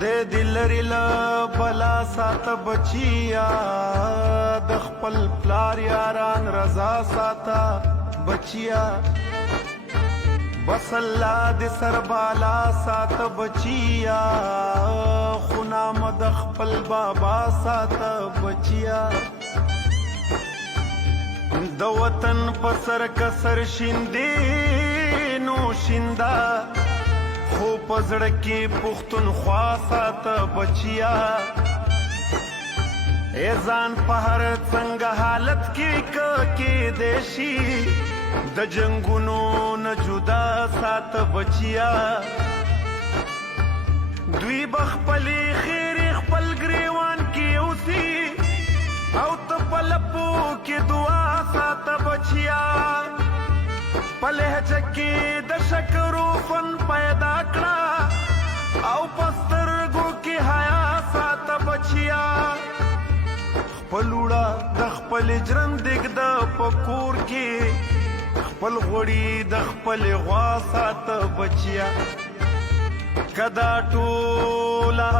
دې دلری له بلا ساته بچیا د خپل پلار یاران رضا ساته بچیا بس الله دې سربالا ساته بچیا خو نام د خپل بابا ساته بچیا د وطن په سر کسر شیندې نو شیندا خو پزړه کې پښتونخوا ساته بچیا ای ځان په هر څنګه حالت کې دیشي د جنگونو نه جدا ساته بچیا دوی بخپلی خیر خپل گریوان کې اوسي او ته په لپو کې دعا ساته بچیا په لهجه کې د شکرو فن پیدا کړه او په سترګو کې حیا ساته بچیا خپل وړه د خپل ژرندګ د په کور کې خپل غوړي د خپل غوا ساته بچیا کدا ټوله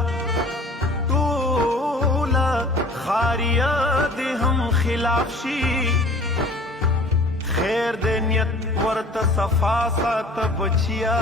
خاریا دې هم خلاف شي خیر دې نیت ورته صفا ساته بچیا